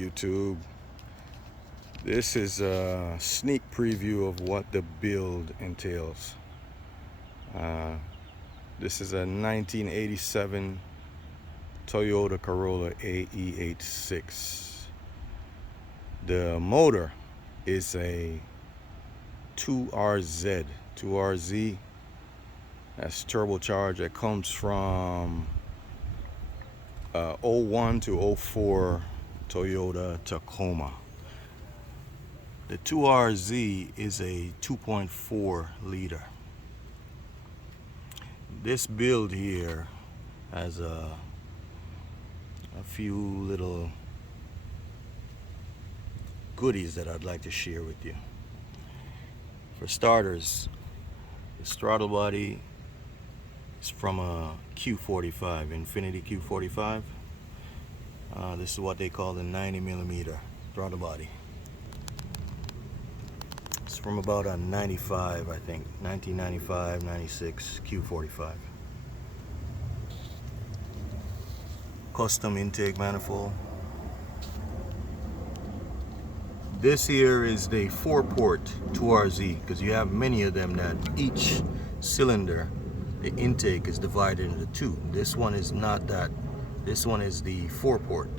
YouTube. This is a sneak preview of what the build entails. This is a 1987 Toyota Corolla AE86. The motor is a 2RZ. That's turbocharged. It comes from 01 to 04 Toyota Tacoma. The 2RZ is a 2.4 liter. This build here has a few little goodies that I'd like to share with you. For starters, this throttle body is from a Q45, Infinity Q45. This is what they call the 90mm throttle body. It's from about a 95, I think, 1995, 96 Q45. Custom intake manifold. This here is the 4-port 2RZ, because you have many of them that each cylinder, the intake is divided into two. This one is not that. This one is the 4-port.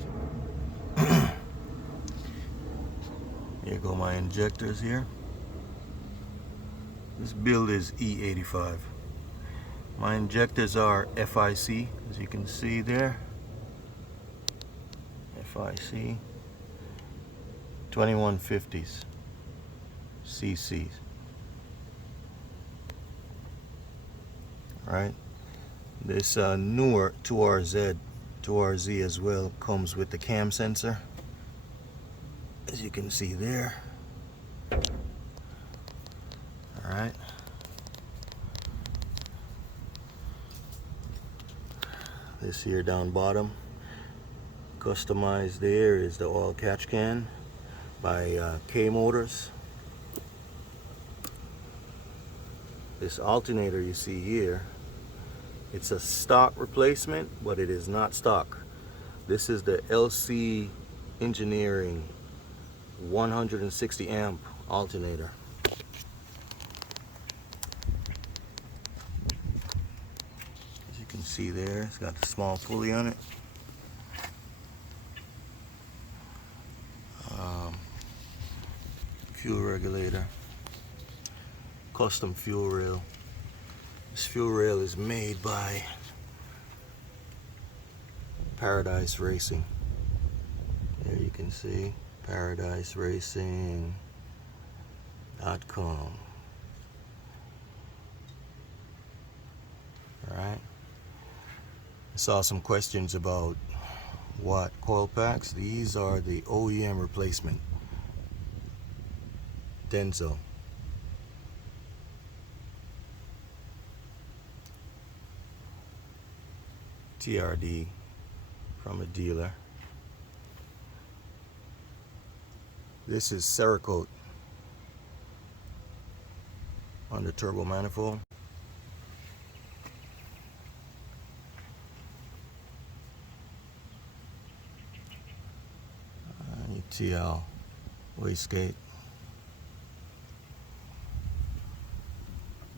Here go my injectors here. This build is E85. My injectors are FIC, as you can see there. FIC 2150s CCs. Right. This newer 2RZ as well comes with the cam sensor, as you can see there. All right. This here down bottom, customized there, is the oil catch can by K Motors. This alternator you see here, it's a stock replacement, but it is not stock. This is the LC Engineering 160 amp alternator. As you can see there, it's got the small pulley on it. Fuel regulator, custom fuel rail. This fuel rail is made by Paradise Racing. There you can see ParadiseRacing.com. Alright. I saw some questions about what coil packs. These are the OEM replacement. Denso. TRD from a dealer. This is Cerakote on the turbo manifold. ETL wastegate.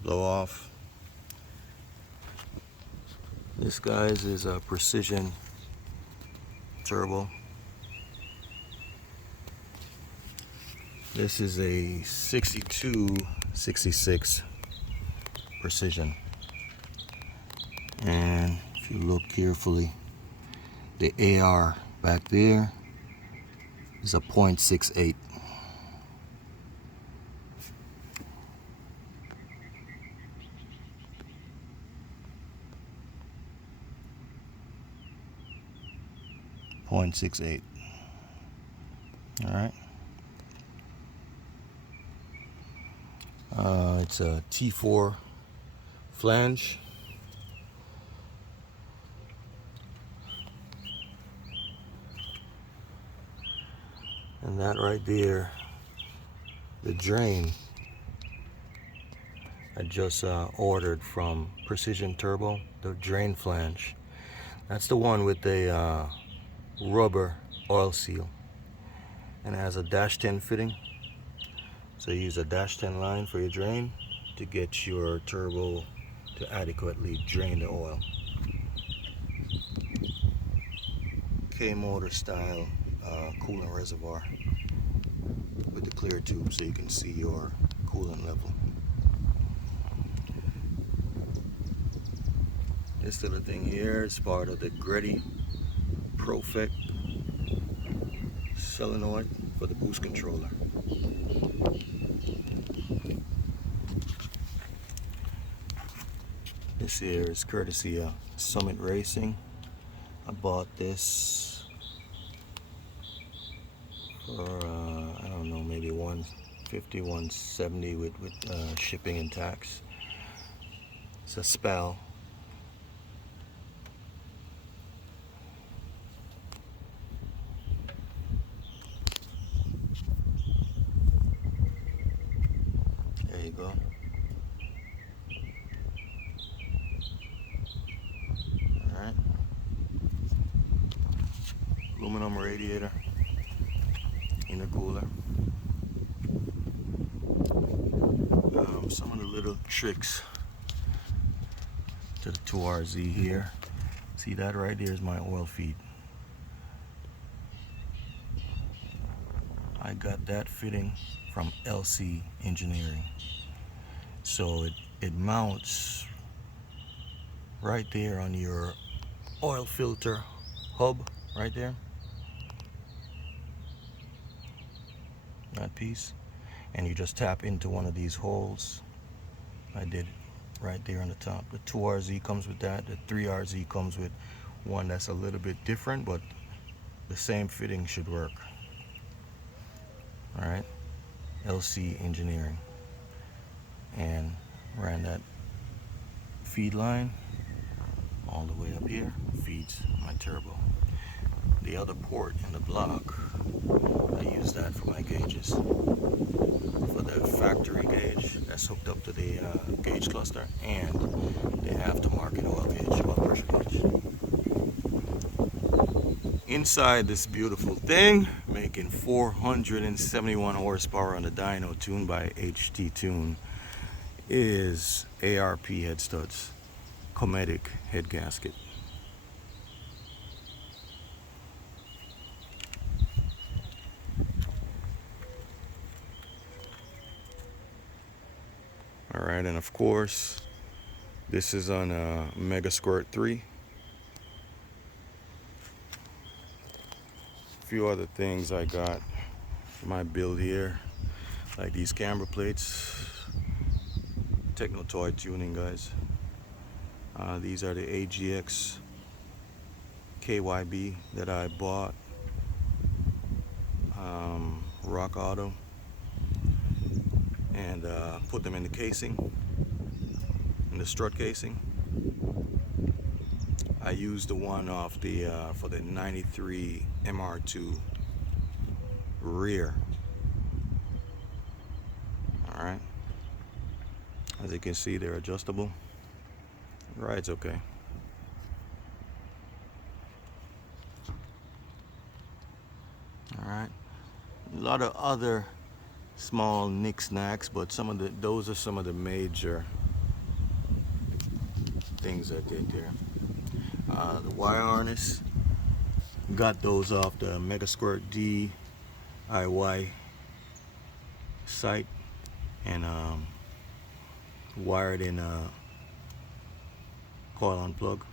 Blow off. This guys is a precision turbo. This is a 6266 precision. And if you look carefully, the AR back there is a 0.68. .68. All right. It's a T4 flange. And that right there, the drain I just ordered from Precision Turbo, the drain flange. That's the one with the rubber oil seal. and it has a -10 fitting. So you use a -10 line for your drain to get your turbo to adequately drain the oil. K-motor style coolant reservoir with the clear tube so you can see your coolant level. This little thing here is part of the Greddy Profect solenoid for the boost controller. This here is courtesy of Summit Racing. I bought this for I don't know, maybe $150, $170 with shipping and tax. It's a spell. There you go. Alright. Aluminum radiator, intercooler. Some of the little tricks to the 2RZ here. See that right there is my oil feed. I got that fitting from LC Engineering. So it mounts right there on your oil filter hub right there. That piece. And you just tap into one of these holes. I did right there on the top. The 2RZ comes with that. The 3RZ comes with one that's a little bit different, but the same fitting should work. Alright, LC Engineering. And ran that feed line all the way up here, feeds my turbo. The other port in the block, I use that for my gauges. For the factory gauge that's hooked up to the gauge cluster, and the aftermarket oil gauge, oil pressure gauge. Inside this beautiful thing, making 471 horsepower on the dyno tuned by HT Tune, is ARP head studs, Cometic head gasket. Alright, and of course, this is on a Mega Squirt 3. A few other things I got for my build here, like these camber plates. Techno toy tuning, guys. These are the AGX KYB that I bought. Rock Auto. And put them in the casing, in the strut casing. I used the one off the for the 93 MR2 rear. All right. As you can see, they're adjustable. Ride's okay. All right. A lot of other small knickknacks, but those are some of the major things I did there. The wire harness, got those off the Mega Squirt DIY site, and wired in a coil on plug.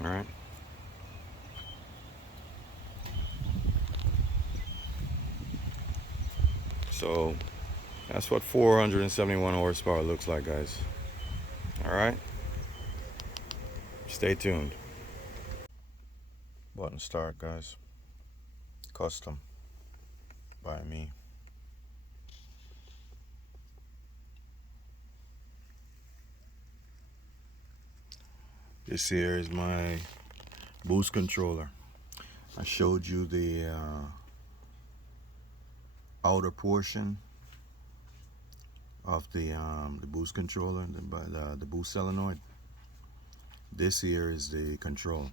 All right. So that's what 471 horsepower looks like, guys. All right. Stay tuned. Button start, guys. Custom by me. This here is my boost controller. I showed you the outer portion of the boost controller, the boost solenoid. This here is the control.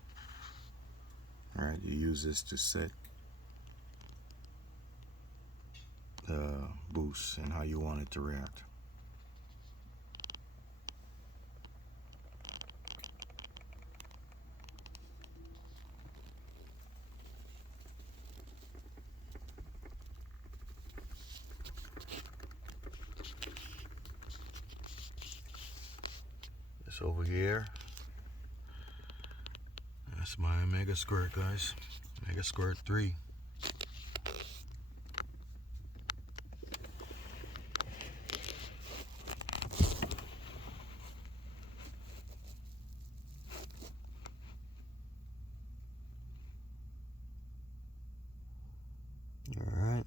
All right, you use this to set the boost and how you want it to react. This over here, that's my Mega Squirt, guys. Mega Squirt 3. Alright.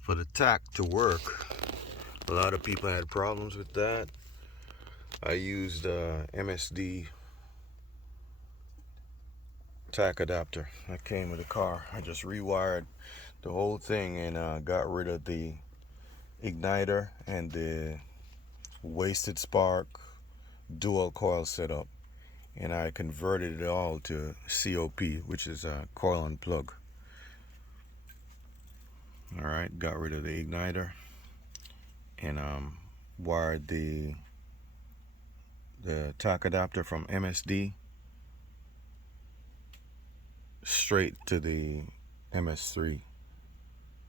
For the tack to work, a lot of people had problems with that. I used MSD tack adapter that came with the car. I just rewired the whole thing and got rid of the igniter and the wasted spark dual coil setup, and I converted it all to COP, which is a coil on plug. Alright, got rid of the igniter and wired the tack adapter from MSD straight to the MS3,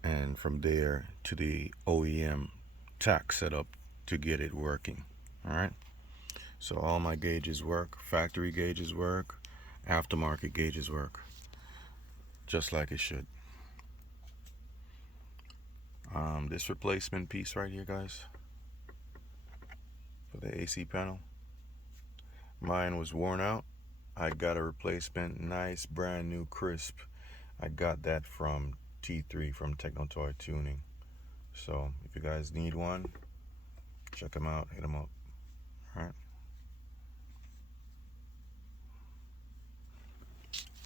and from there to the OEM tack setup to get it working. Alright, so all my gauges work, factory gauges work, aftermarket gauges work, just like it should. This replacement piece right here, guys, for the AC panel, mine was worn out. I got a replacement, nice brand new crisp. I got that from T3 from Techno-Toy Tuning. So if you guys need one, check them out, hit them up. All right.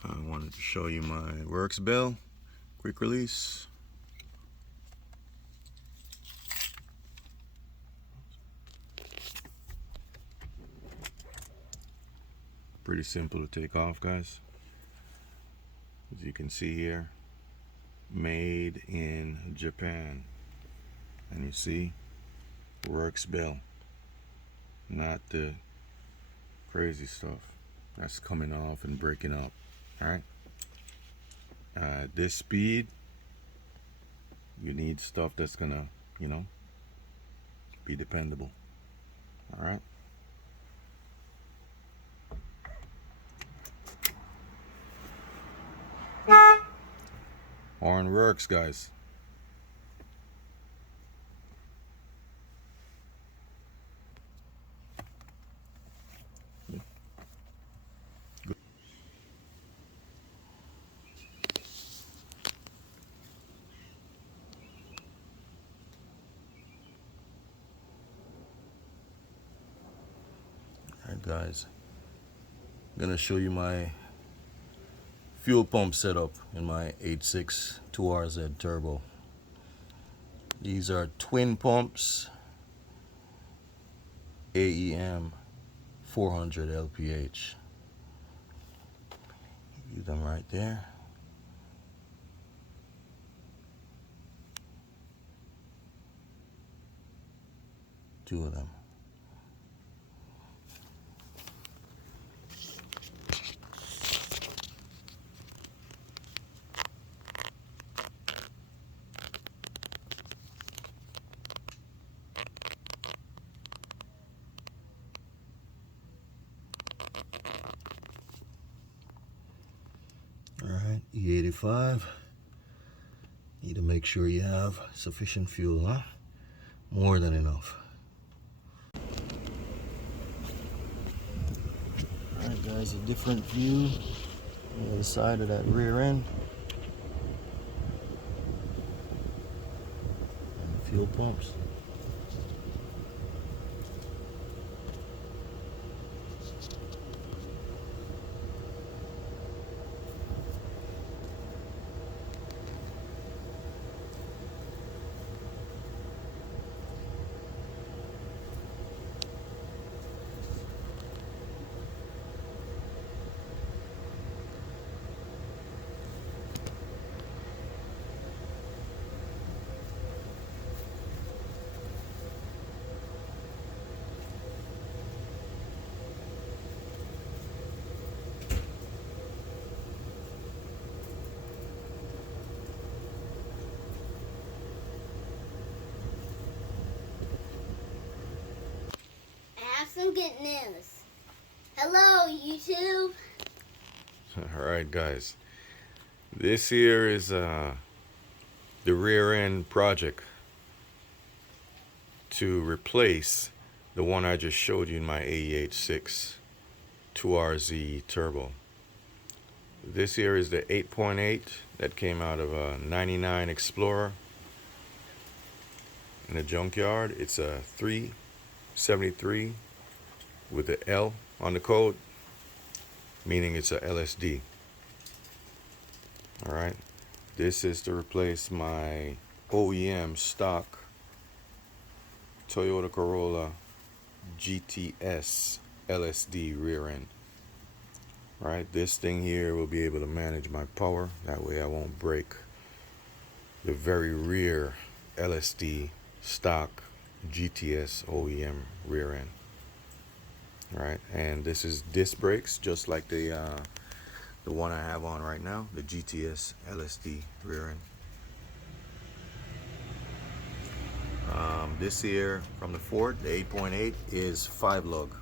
I wanted to show you my works bell, quick release. Pretty simple to take off, guys. As you can see here, made in Japan. And you see, works bell, not the crazy stuff that's coming off and breaking up. All right, this speed, you need stuff that's gonna, you know, be dependable. All right. Horn works, guys. Good. Alright, guys, I'm gonna show you my fuel pump setup in my 86 2RZ turbo. These are twin pumps, AEM 400 LPH. View them right there. Two of them. Alright, E85. Need to make sure you have sufficient fuel, huh? More than enough. Alright guys, a different view on the other side of that rear end. And the fuel pumps. some good news. Hello, YouTube. Alright guys, this here is the rear end project to replace the one I just showed you in my AE86 2RZ turbo. This here is the 8.8 that came out of a 99 Explorer in a junkyard. It's a 373 with the L on the code, meaning it's a LSD. Alright, this is to replace my OEM stock Toyota Corolla GTS LSD rear end. Right, this thing here will be able to manage my power. That way I won't break the very rear LSD stock GTS OEM rear end. Right, and this is disc brakes, just like the one I have on right now, the GTS LSD rear end. This here from the Ford, the 8.8, is 5 lug.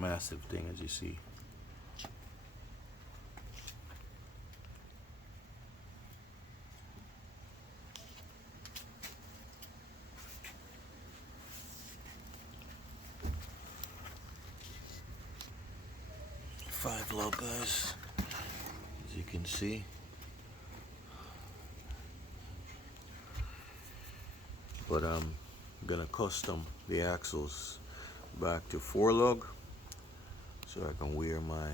Massive thing, as you see. Five lug, guys, as you can see. But I'm gonna custom the axles back to 4 lug so I can wear my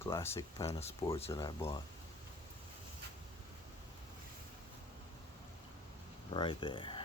classic Pana Sports that I bought. Right there.